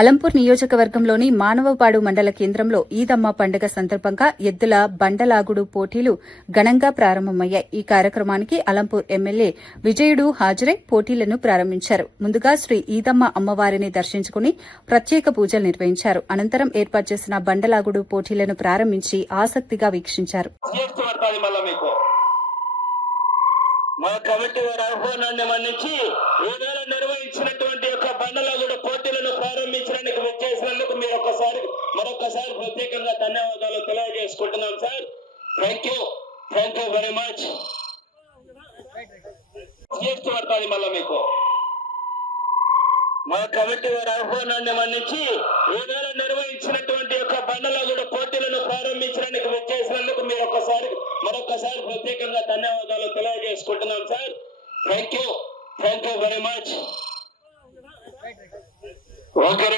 అలంపూర్ నియోజకవర్గంలోని మానవపాడు మండల కేంద్రంలో ఈదమ్మ పండుగ సందర్భంగా ఎద్దుల బండలాగుడు పోటీలు ఘనంగా ప్రారంభమయ్యాయి. ఈ కార్యక్రమానికి అలంపూర్ ఎమ్మెల్యే విజయుడు హాజరై పోటీలను ప్రారంభించారు. ముందుగా శ్రీ ఈదమ్మ అమ్మవారిని దర్శించుకుని ప్రత్యేక పూజలు నిర్వహించారు. అనంతరం ఏర్పాటు చేసిన బండలాగుడు పోటీలను ప్రారంభించి ఆసక్తిగా వీక్షించారు. మా కమిటీ వారి ఆహ్వానాన్ని మన్నించి ఈవేళ నిర్వహించినటువంటి యొక్క బండలాగుడు పోటీలను ప్రారంభించడానికి విచ్చేసినందుకు మీరు మరొకసారి ప్రత్యేకంగా ధన్యవాదాలు తెలియజేసుకుంటున్నాం sir. Thank you very much. పడుతుంది మళ్ళా మీకు మా కమిటీ వారి ఆహ్వానాన్ని మన్నించి ఈవేళ నిర్వహించినటువంటి యొక్క బండలాగుడు పోటీలను ప్రారంభించడానికి విచ్చేసినందుకు మీరు మరొకసారి ప్రత్యేకంగా ధన్యవాదాలు తెలియజేసుకుంటున్నాం sir. Thank you very much. Okay.